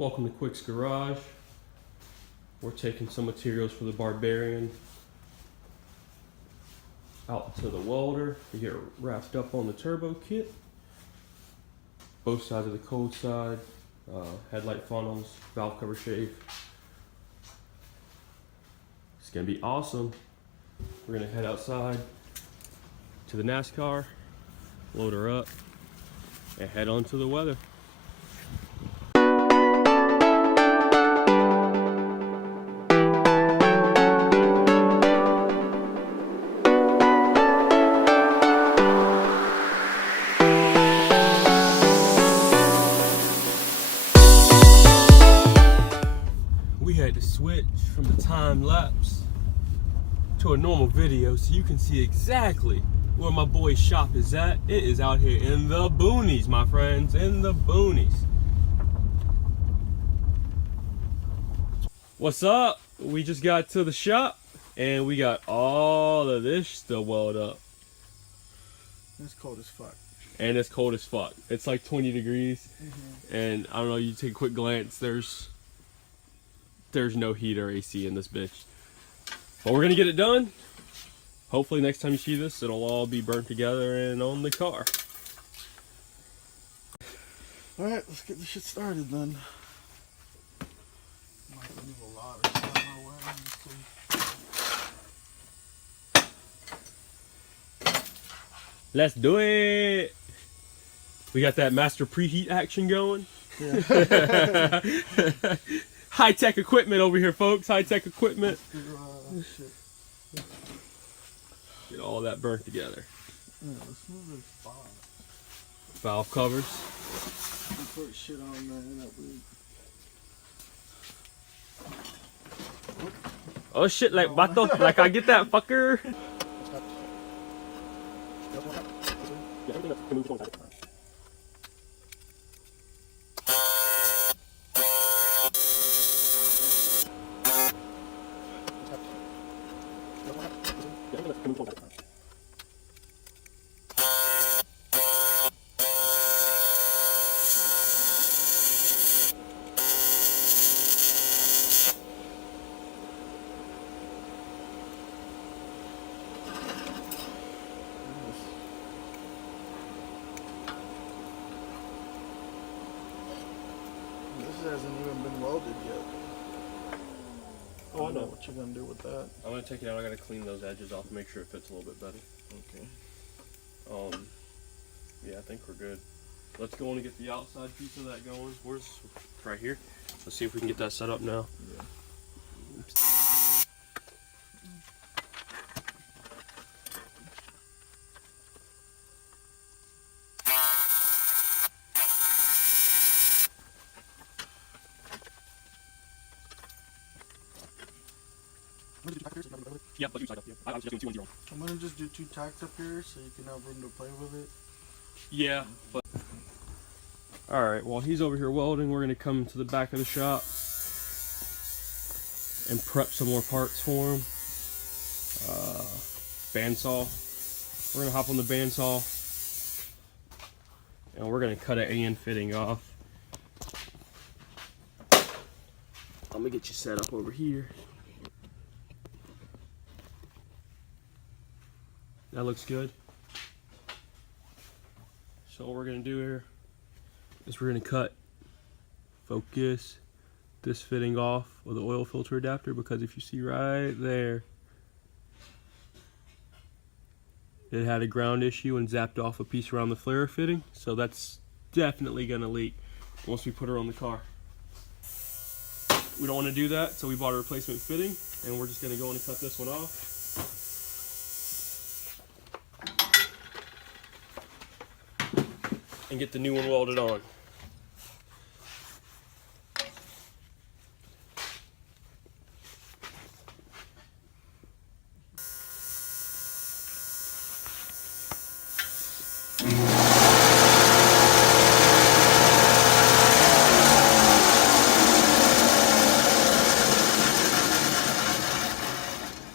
Welcome to Quick's Garage. We're taking some materials for the Barbarian out to the welder to get wrapped up on the turbo kit. Both sides of the cold side, headlight funnels, valve cover shave. It's gonna be awesome. We're gonna head outside to the NASCAR, load her up, and head on to the weather. We had to switch from the time lapse to a normal video so you can see exactly where my boy's shop is at. It is out here in the boonies, my friends, in the boonies. What's up? We just got to the shop and we got all of this still weld up. It's cold as fuck. And it's cold as fuck. It's like 20 degrees. And I don't know, you take a quick glance, there's no heat or AC in this bitch. But we're gonna get it done. Hopefully next time you see this, it'll all be burnt together and on the car. Alright, let's get this shit started then. Might leave a lot of stuff away. Let's do it. We got that master preheat action going. Yeah. High-tech equipment over here, folks. High-tech equipment. Shit. Get all that burnt together. Yeah, let's move this box. Valve covers. We put shit on there that we... Oh shit, like vato, like I get that fucker. This hasn't even been welded yet. Oh, I know what you're gonna do with that. I'm gonna take it out. I gotta clean those edges off to make sure it fits a little bit better. Okay. Yeah, I think we're good. Let's go on and get the outside piece of that going. Where's right here? Let's see if we can get that set up now. Yeah. Oops. Yeah, but you side up here. I was just doing 2 and 0. I'm gonna just do 2 tacks up here so you can have room to play with it. Yeah, but alright, while he's over here welding, we're gonna come to the back of the shop and prep some more parts for him. Bandsaw. We're gonna hop on the bandsaw and we're gonna cut an AN fitting off. I'm gonna get you set up over here. That looks good. So what we're gonna do here is we're gonna cut, focus this fitting off with the oil filter adapter, because if you see right there, it had a ground issue and zapped off a piece around the flare fitting. So that's definitely gonna leak once we put her on the car. We don't wanna do that, so we bought a replacement fitting and we're just gonna go in and cut this one off. And get the new one welded on.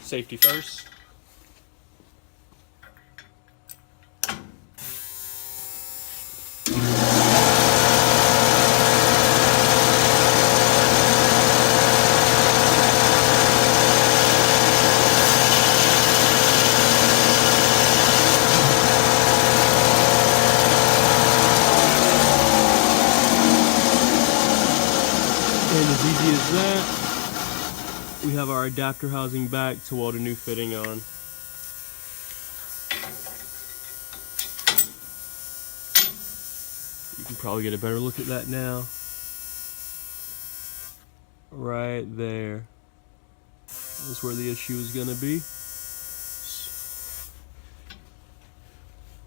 Safety first. that, we have our adapter housing back to weld a new fitting on. You can probably get a better look at that now. Right there is where the issue is going to be.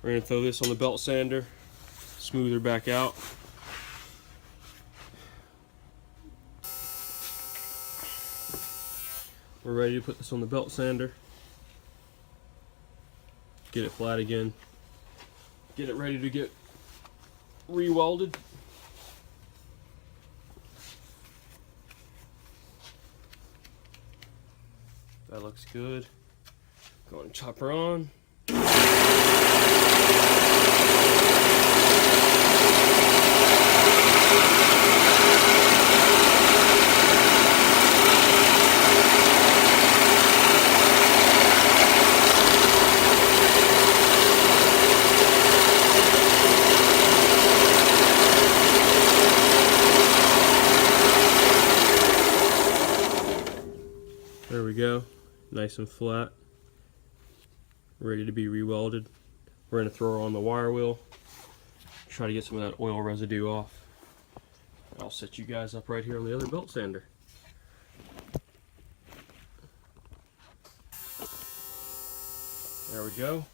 We're going to throw this on the belt sander, smooth her back out. We're ready to put this on the belt sander, get it flat again, get it ready to get re-welded. That looks good. Go and chop her on. There we go, nice and flat, ready to be re-welded. We're going to throw her on the wire wheel, try to get some of that oil residue off. I'll set you guys up right here on the other belt sander. There we go.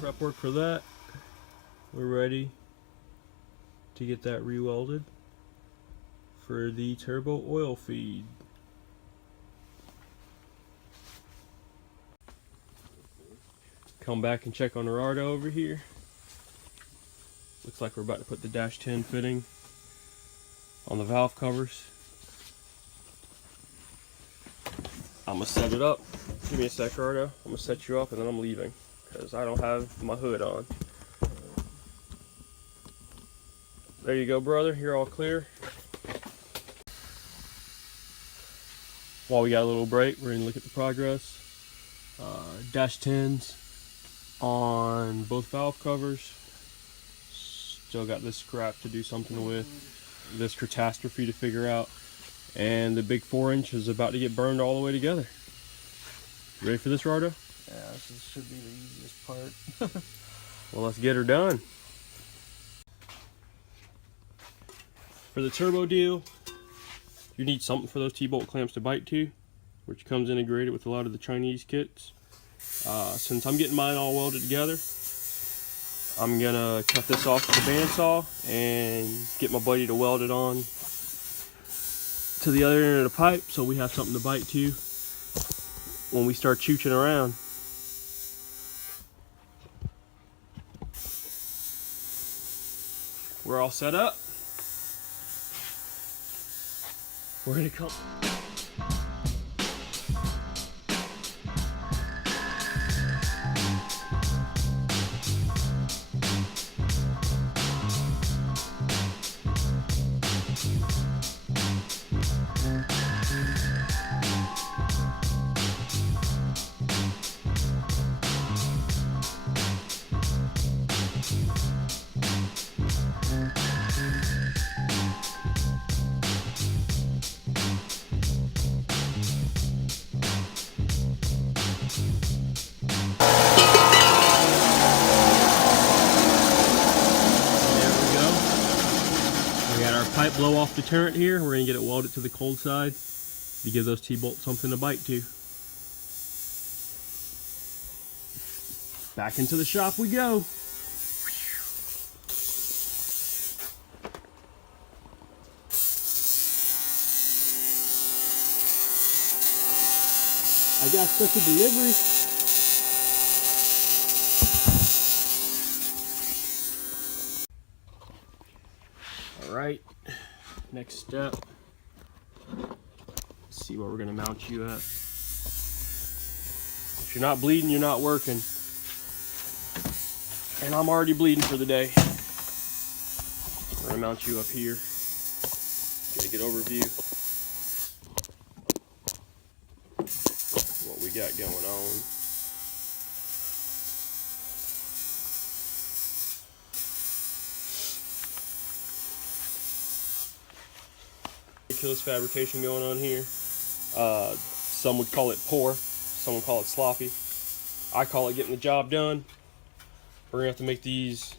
Prep work for that. We're ready to get that re-welded for the turbo oil feed. Come back and check on Gerardo over here. Looks like we're about to put the dash 10 fitting on the valve covers. I'm gonna set it up. Give me a sec, Gerardo. I'm gonna set you up and then I'm leaving because I don't have my hood on. There you go, brother. You're all clear. While we got a little break, we're gonna look at the progress. Dash 10s on both valve covers. Still got this scrap to do something with. This catastrophe to figure out. And the big 4-inch is about to get burned all the way together. You ready for this, Gerardo? Yeah, this should be the easiest part. Well, let's get her done. For the turbo deal, you need something for those T-bolt clamps to bite to, which comes integrated with a lot of the Chinese kits. Since I'm getting mine all welded together, I'm gonna cut this off with the bandsaw and get my buddy to weld it on to the other end of the pipe so we have something to bite to when we start chooching around. We're all set up. We're gonna come. blow off deterrent here. We're gonna get it welded to the cold side to give those T-bolts something to bite to. Back into the shop we go. I got special delivery. All right, next step. Let's see where we're gonna mount you at. If you're not bleeding, you're not working. And I'm already bleeding for the day. We're gonna mount you up here. Get a good overview of what we got going on. Ridiculous fabrication going on here. Some would call it poor, some would call it sloppy. I call it getting the job done. We're gonna have to make these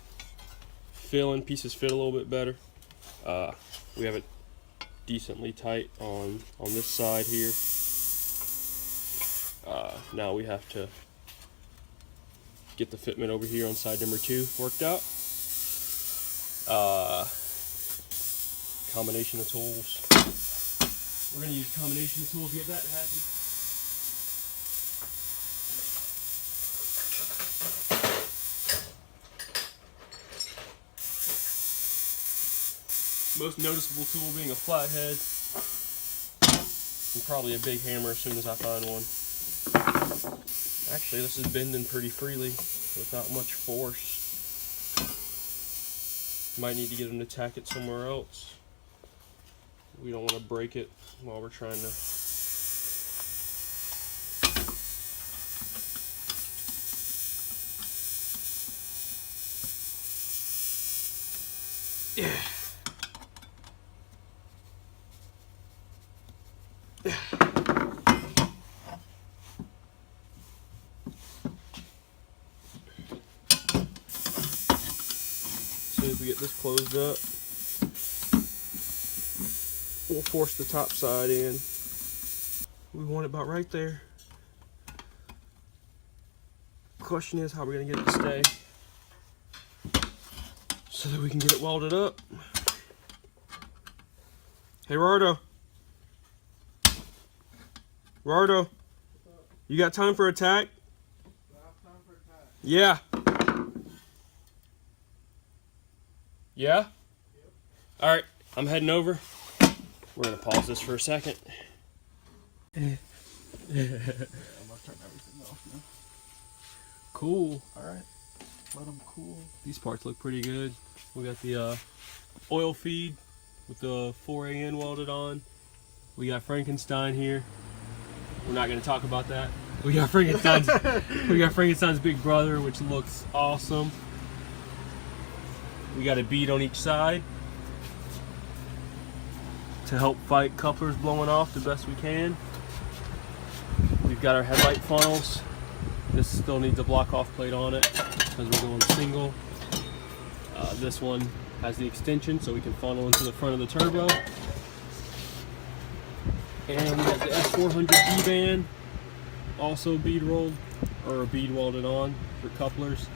pieces fit a little bit better. We have it decently tight on this side here. Now we have to get the fitment over here on side number 2 worked out. Combination of tools. We're gonna use a combination of tools to get that to happen. Most noticeable tool being a flathead, and probably a big hammer as soon as I find one. Actually, this is bending pretty freely without much force. Might need to get them to tack it somewhere else. We don't want to break it while we're trying to. Yeah. As soon as we get this closed up, we'll force the top side in. We want it about right there. Question is, how we're gonna get it to stay so that we can get it welded up. Hey, Rardo. Rardo, you got time for a tack? Yeah. Yeah? Yep. All right, I'm heading over. We're gonna pause this for a second. I'm gonna turn everything off now. Cool. Alright, let them cool. These parts look pretty good. We got the oil feed with the 4AN welded on. We got Frankenstein here. We're not gonna talk about that. We got Frankenstein's big brother, which looks awesome. We got a bead on each side to help fight couplers blowing off the best we can. We've got our headlight funnels. This still needs a block off plate on it because we're going single. This one has the extension so we can funnel into the front of the turbo. And we got the S475 band, also bead rolled or bead welded on for couplers.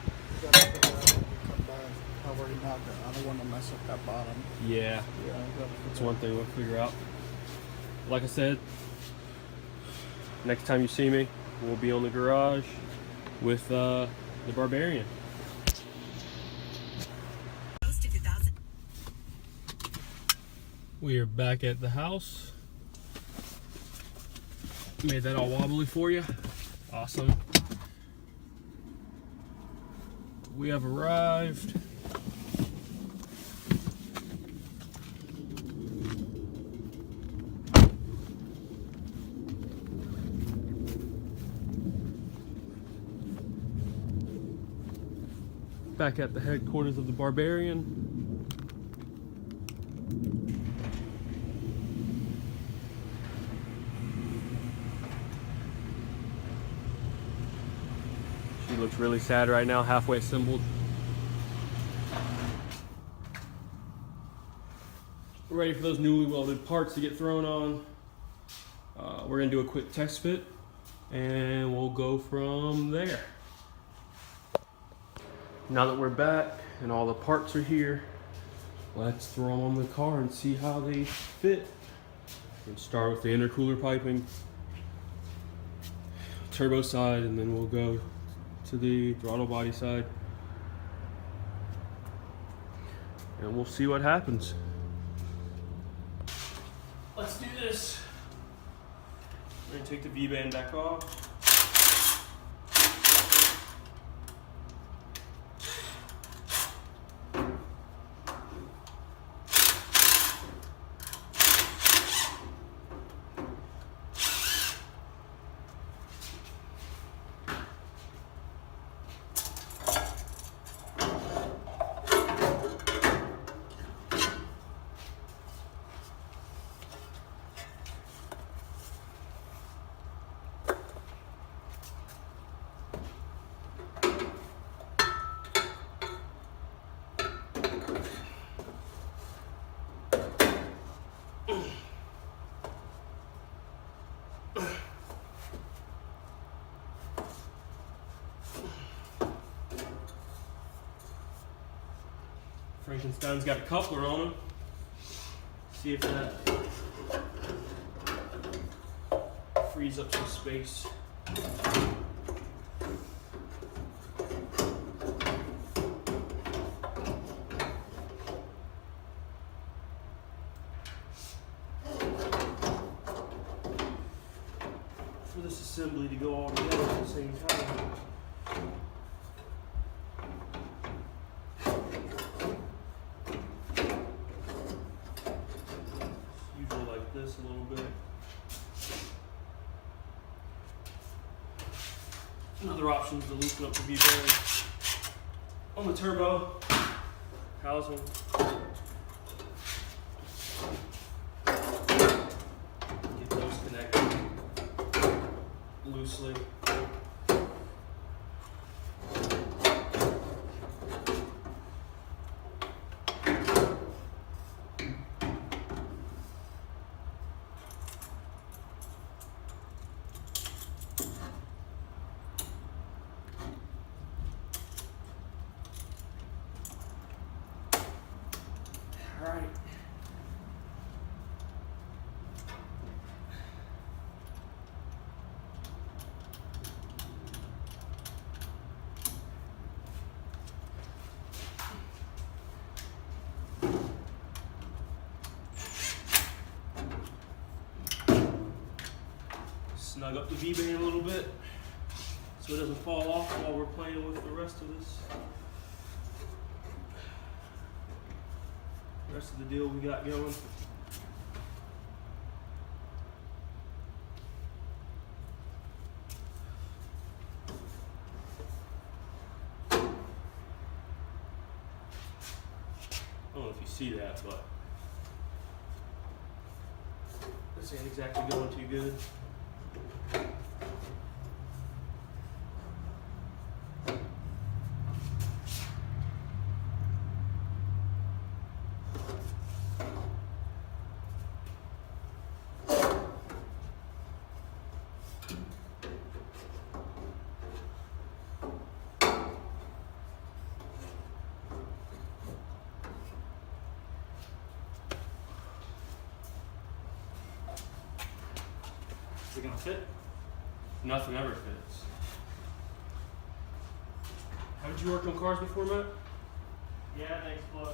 You gotta figure out when you come back how we're gonna knock it. I don't want to mess up that bottom. Yeah, that's one thing we'll figure out. Like I said, next time you see me, we'll be on the garage with the Barbarian. We are back at the house. Made that all wobbly for you. Awesome. We have arrived. Back at the headquarters of the Barbarian. She looks really sad right now, halfway assembled. We're ready for those newly welded parts to get thrown on. We're gonna do a quick test fit and we'll go from there. Now that we're back and all the parts are here, let's throw them on the car and see how they fit. We'll start with the intercooler piping, turbo side, and then we'll go to the throttle body side. And we'll see what happens. Let's do this. We're gonna take the V-band back off. Frankenstein's got a coupler on him. See if that frees up some space. For this assembly to go all together at the same time. This a little bit. Another option is to loosen up the V-bearing on the turbo housing. Get those connected loosely. Snug up the V-band a little bit so it doesn't fall off while we're playing with the rest of this. The rest of the deal we got going. I don't know if you see that, but this ain't exactly going too good. Is it gonna fit? Nothing ever fits. Haven't you worked on cars before, Matt? Yeah, thanks, Flo.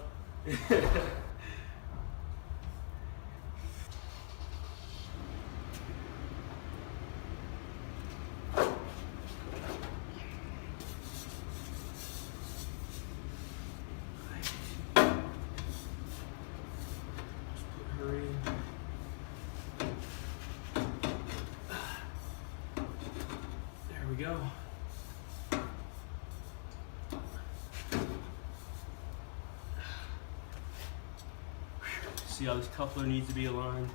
There we go. See how this coupler needs to be aligned.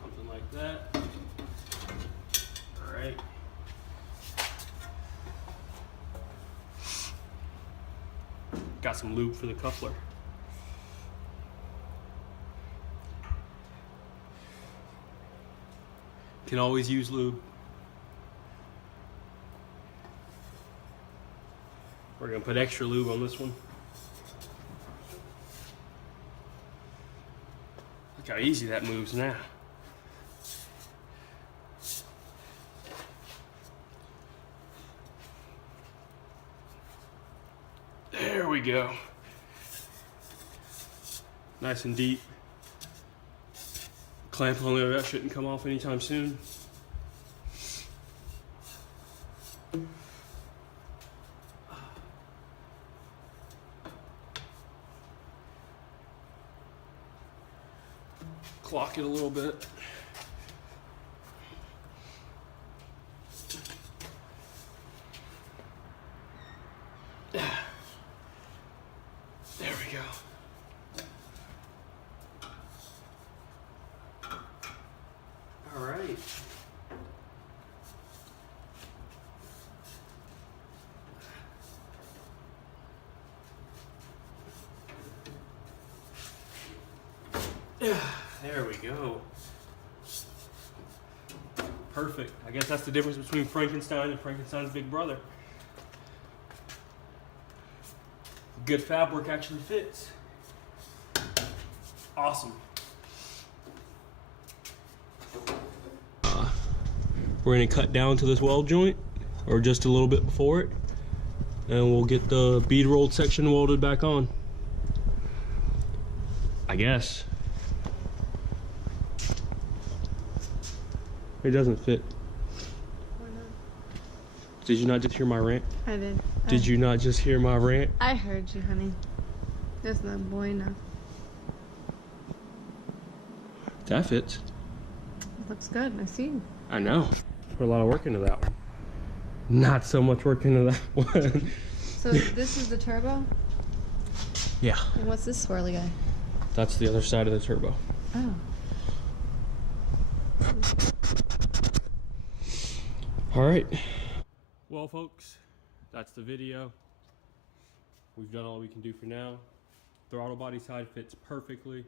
Something like that. All right. got some lube for the coupler. Can always use lube. We're gonna put extra lube on this one. Look how easy that moves now. There we go. Nice and deep. Clamp on there, that shouldn't come off anytime soon. Clock it a little bit. There we go. All right. There we go. Perfect. I guess that's the difference between Frankenstein and Frankenstein's big brother. Good fab work actually fits. Awesome. We're gonna cut down to this weld joint, or just a little bit before it, and we'll get the bead rolled section welded back on. I guess. It doesn't fit. Why not? Did you not just hear my rant? I did. Did you not just hear my rant? I heard you, honey. That's not bueno. That fits. Looks good. I see. I know. Put a lot of work into that one. Not so much work into that one. So this is the turbo? Yeah. And what's this swirly guy? That's the other side of the turbo. Oh. All right. Well, folks, that's the video. We've done all we can do for now. Throttle body side fits perfectly.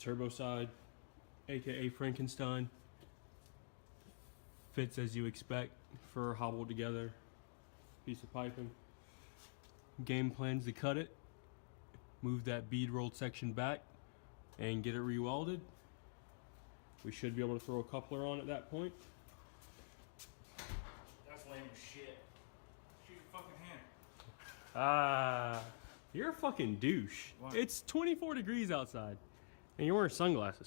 Turbo side, aka Frankenstein, fits as you expect for a hobbled together piece of piping. Game plans to cut it, move that bead rolled section back, and get it re-welded. We should be able to throw a coupler on at that point. That's lame as shit. Shoot your fucking hand. You're a fucking douche. Why? It's 24 degrees outside, and you're wearing sunglasses.